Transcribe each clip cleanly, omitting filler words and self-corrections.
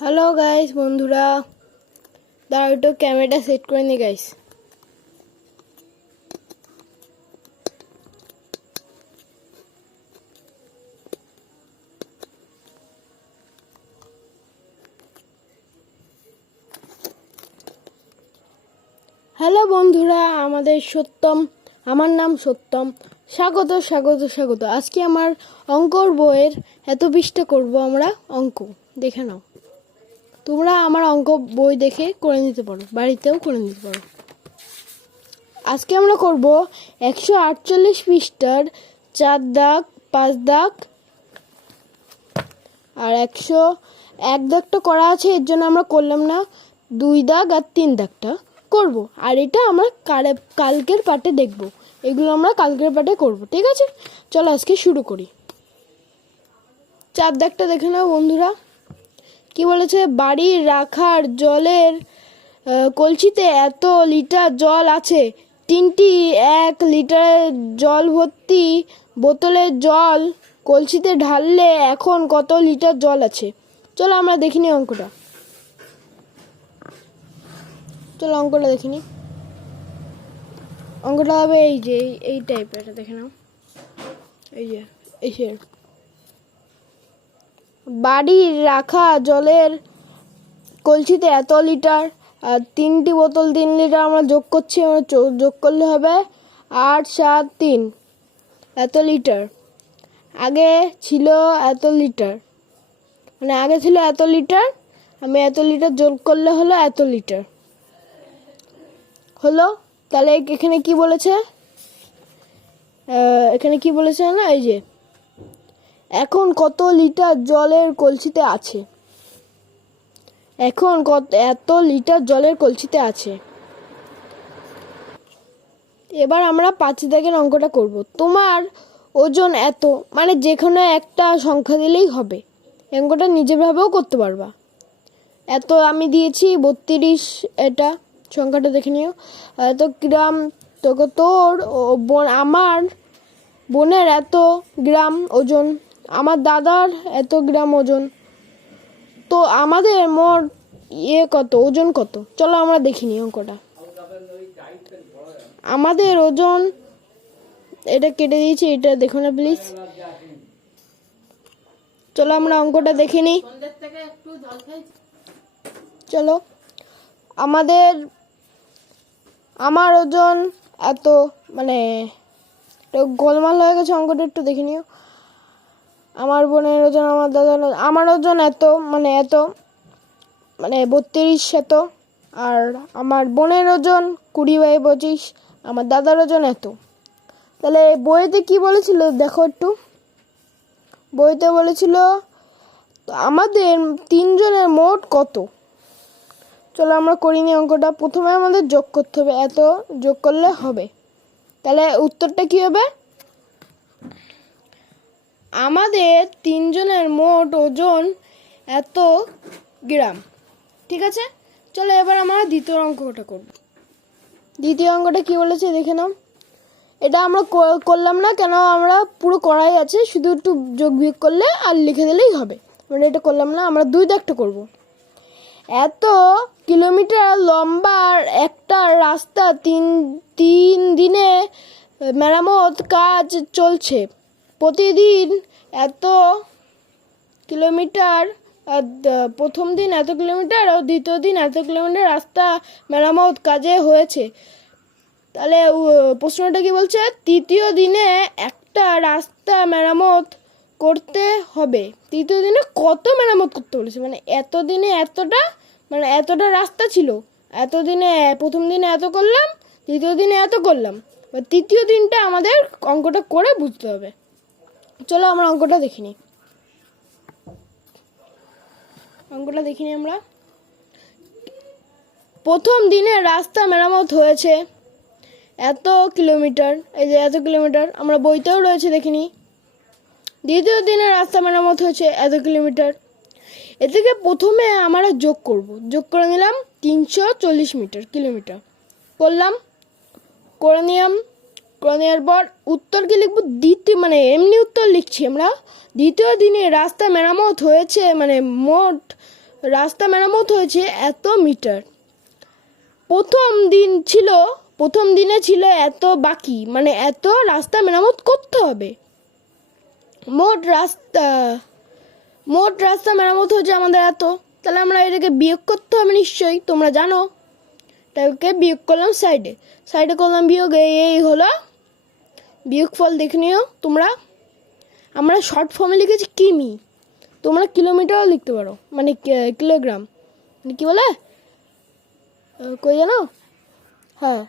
Hello guys বন্ধুরা, দাঁড়াও একটু ক্যামেরাটা সেট করে নি গাইস। হ্যালো বন্ধুরা, আমার নাম সত্যম। স্বাগত স্বাগত স্বাগত। আজকে আমার অঙ্কর বইয়ের এত পৃষ্ঠা করব আমরা অঙ্ক। দেখে নাও, তোমরা আমার অঙ্ক বই দেখে করে নিতে পারো, বাড়িতেও করে নিতে পারো। আজকে আমরা করব 148 পৃষ্ঠার 4 দাগ, 5 দাগ আর 101 দাগটা করা আছে, এর জন্য আমরা করলাম না। 2 দাগ আর 3 দাগটা করব, আর এটা আমরা কালকের পার্টে দেখব। এগুলো আমরা কালকের পার্টে করব, ঠিক আছে? চলো আজকে শুরু করি। 4 দাগটা দেখে নাও বন্ধুরা। কি বলেছে? বাড়ির রাখার জলের কলসিতে এত লিটার জল আছে। 3টি 1 লিটার জল ভর্তি বোতলের জল কলসিতে ঢাললে এখন কত লিটার জল আছে? চলো আমরা দেখিনি অঙ্কটা। চলো অঙ্কটা দেখিনি। অঙ্কটা হবে এই যে এই টাইপের, দেখে নাও। এই যে এই বাড়ির রাখা জলের কলসিতে এত লিটার, আর 3টি বোতল 3 লিটার আমরা যোগ করছি। আমরা যোগ করলে হবে 8 7 3 এত লিটার। আগে ছিল এত লিটার, মানে আগে ছিল এত লিটার, আমি এত লিটার যোগ করলে হলো এত লিটার হলো। তাহলে এখানে কি বলেছে? এখানে কি বলেছে না, এই যে এখন কত লিটার জলের কলসিতে আছে। এখন এত লিটার জলের কলসিতে আছে। এবার আমরা 5 দাগের অঙ্কটা করব। তোমার ওজন এত, মানে যেখানে একটা সংখ্যা দিলেই হবে। অঙ্কটা নিজেভাবেও করতে পারবা। এত আমি দিয়েছি 32, এটা সংখ্যাটা দেখে নিও। এত গ্রাম, তোর আমার বোনের এত গ্রাম ওজন, আমার দাদার এত গ্রাম ওজন। তো আমাদের মোট কত, ওজন কত? চলো আমরা দেখিনি অঙ্কটা। আমাদের ওজন, এটা কেটে দিয়েছি, এটা দেখো না প্লিজ। চলো আমরা অঙ্কটা দেখে নিই। চলো, আমার ওজন এত, মানে গোলমাল হয়ে গেছে অঙ্কটা, একটু দেখে নিও। আমার বোনের ওজন, আমার দাদার আমার ওজন এত, মানে 32 এত। আর আমার বোনের ওজন 20/25, আমার দাদার ওজন এত। তাহলে বইতে কি বলেছিল দেখো একটু। বইতে বলেছিল আমাদের 3 জনের মোট কত। চলো আমরা করিনি অঙ্কটা। প্রথমে আমাদের যোগ করতে হবে, এত যোগ করলে হবে। তাহলে উত্তরটা কি হবে? আমাদের 3 জনের মোট ওজন এত গ্রাম, ঠিক আছে? চলো এবার আমরা দ্বিতীয় অঙ্কটা করব। দ্বিতীয় অঙ্কটা কি বলেছে দেখে নাও। এটা আমরা করলাম না কেন, আমরা পুরো করাই আছে, শুধু একটু যোগ বিয়োগ করলে আর লিখে দিলেই হবে। আমরা এটা করলাম না, আমরা 2 দাগটা করব। এত কিলোমিটার লম্বা একটা রাস্তা 3 দিনে মেরামত কাজ চলছে। প্রতিদিন এত কিলোমিটার, প্রথম দিন এত কিলোমিটার আর দ্বিতীয় দিন এত কিলোমিটার রাস্তা মেরামত কাজে হয়েছে। তাহলে প্রশ্নটা কি বলছে? তৃতীয় দিনে একটা রাস্তা মেরামত করতে হবে। তৃতীয় দিনে কত মেরামত করতে বলেছে, মানে এত দিনে এতটা, মানে এতটা রাস্তা ছিল। এত দিনে, প্রথম দিনে এত করলাম, দ্বিতীয় দিনে এত করলাম, তৃতীয় দিনটা আমাদের অঙ্কটা করে বুঝতে হবে। চলো আমরা অঙ্কটা দেখিনি। অঙ্কটা দেখিনি আমরা। প্রথম দিনে রাস্তা মেরামত হয়েছে এত কিলোমিটার, এই যে এত কিলোমিটার, আমরা বইতেও রয়েছে দেখিনি। দ্বিতীয় দিনে রাস্তা মেরামত হয়েছে এত কিলোমিটার। এ থেকে প্রথমে আমরা যোগ করব। যোগ করে নিলাম 340 কিলোমিটার করলাম, করে নেওয়ার পর উত্তর কি লিখবো? দ্বিতীয়, মানে এমনি উত্তর লিখছি আমরা। দ্বিতীয় দিনে রাস্তা মেরামত হয়েছে, মানে মোট রাস্তা মেরামত হয়েছে এত মিটার। প্রথম দিনে ছিল এত বাকি, মানে এত রাস্তা মেরামত করতে হবে। মোট রাস্তা মেরামত হয়েছে আমাদের এত। তাহলে আমরা এটাকে বিয়োগ করতে হবে নিশ্চয়ই, তোমরা জানো। তাকে বিয়োগ করলাম সাইডে করলাম বিয়োগ, এই হলো বিয়োগফল, দেখে নিও তোমরা। আমরা শর্ট ফর্মে লিখেছি কিমি, তোমরা কিলোমিটারও লিখতে পারো, মানে কিলোগ্রাম, মানে কী বলে কই জানো, হ্যাঁ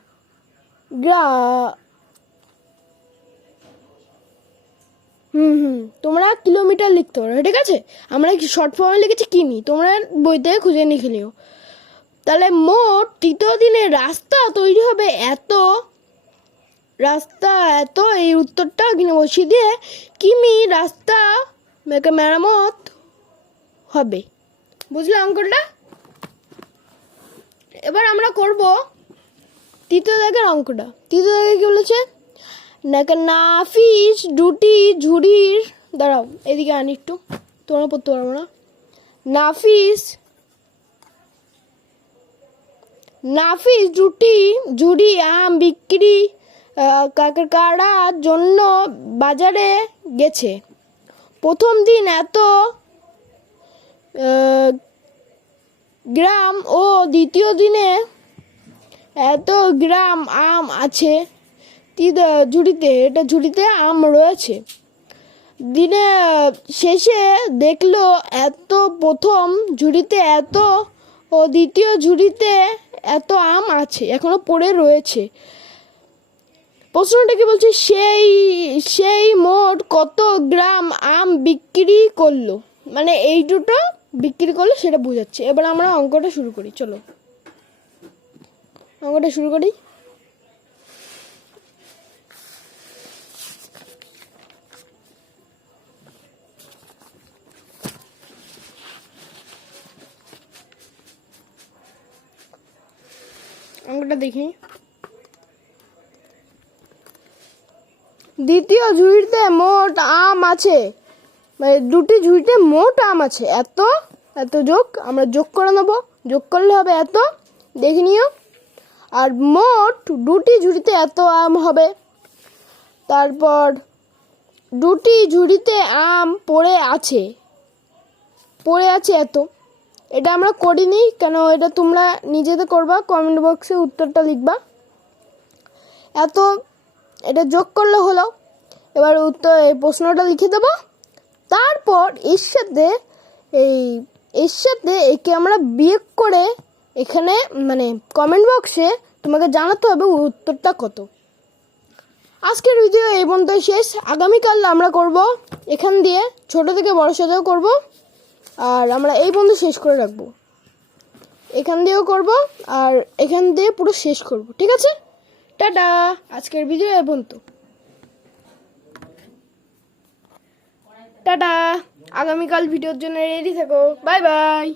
তোমরা কিলোমিটার লিখতে পারো, ঠিক আছে। আমরা শর্ট ফর্মে লিখেছি কিমি, তোমরা বইতে খুঁজে লিখে নিও। তাহলে মোট তৃতীয় দিনে রাস্তা তৈরি হবে এত, এই উত্তরটা কিনে বসিয়ে দিয়ে কিমি রাস্তা মেরামত হবে। বুঝলে অঙ্কটা? এবার আমরা করব তৃতীয় দাগের অঙ্কটা। তৃতীয় দাগে কি বলেছে, নাফিস দুটি ঝুড়ির, দাঁড়াও এদিকে আনি একটু, তোমরা পড়তে পারবো না। নাফিস দুটি ঝুড়ি আম বিক্রি করার জন্য বাজারে গেছে। প্রথম দিন এত গ্রাম ও দ্বিতীয় দিনে এত গ্রাম আম আছে ঝুড়িতে আম রয়েছে। দিনে শেষে দেখলো এত প্রথম ঝুড়িতে এত ও দ্বিতীয় ঝুড়িতে এত আম আছে, এখনো পড়ে রয়েছে। প্রশ্নটা কি বলছে, সেই মোট কত গ্রাম আম বিক্রি করলো, মানে এই দুটো বিক্রি করলো সেটা বোঝাচ্ছে। এবার আমরা অঙ্কটা শুরু করি, চলো অঙ্কটা শুরু করি। অঙ্কটা দেখি। দ্বিতীয় ঝুড়িতে মোট আম আছে, মানে দুটি ঝুড়িতে মোট আম আছে এত আমরা যোগ করে নেবো, যোগ করলে হবে এত, দেখে নিও। আর মোট দুটি ঝুড়িতে এত আম হবে। তারপর দুটি ঝুড়িতে আম পড়ে আছে এত। এটা আমরা করিনি কেন, এটা তোমরা নিজেদের করবা, কমেন্ট বক্সে উত্তরটা লিখবা। এত এটা যোগ করলে হলো। এবার এই প্রশ্নটা লিখে দেবো। তারপর এর সাথে একে আমরা বিয়োগ করে এখানে, মানে কমেন্ট বক্সে তোমাকে জানাতে হবে উত্তরটা কত। আজকের ভিডিও এই পর্যন্ত শেষ। আগামীকাল আমরা করব এখান দিয়ে ছোট থেকে বড় সাজাও করব, আর আমরা এই পর্যন্ত শেষ করে রাখবো। এখান দিয়েও করব আর এখান দিয়ে পুরো শেষ করব, ঠিক আছে। টাটা, আজকের ভিডিও এই পর্যন্ত। টাটা, আগামীকাল ভিডিওর জন্য রেডি থাকো। Bye bye.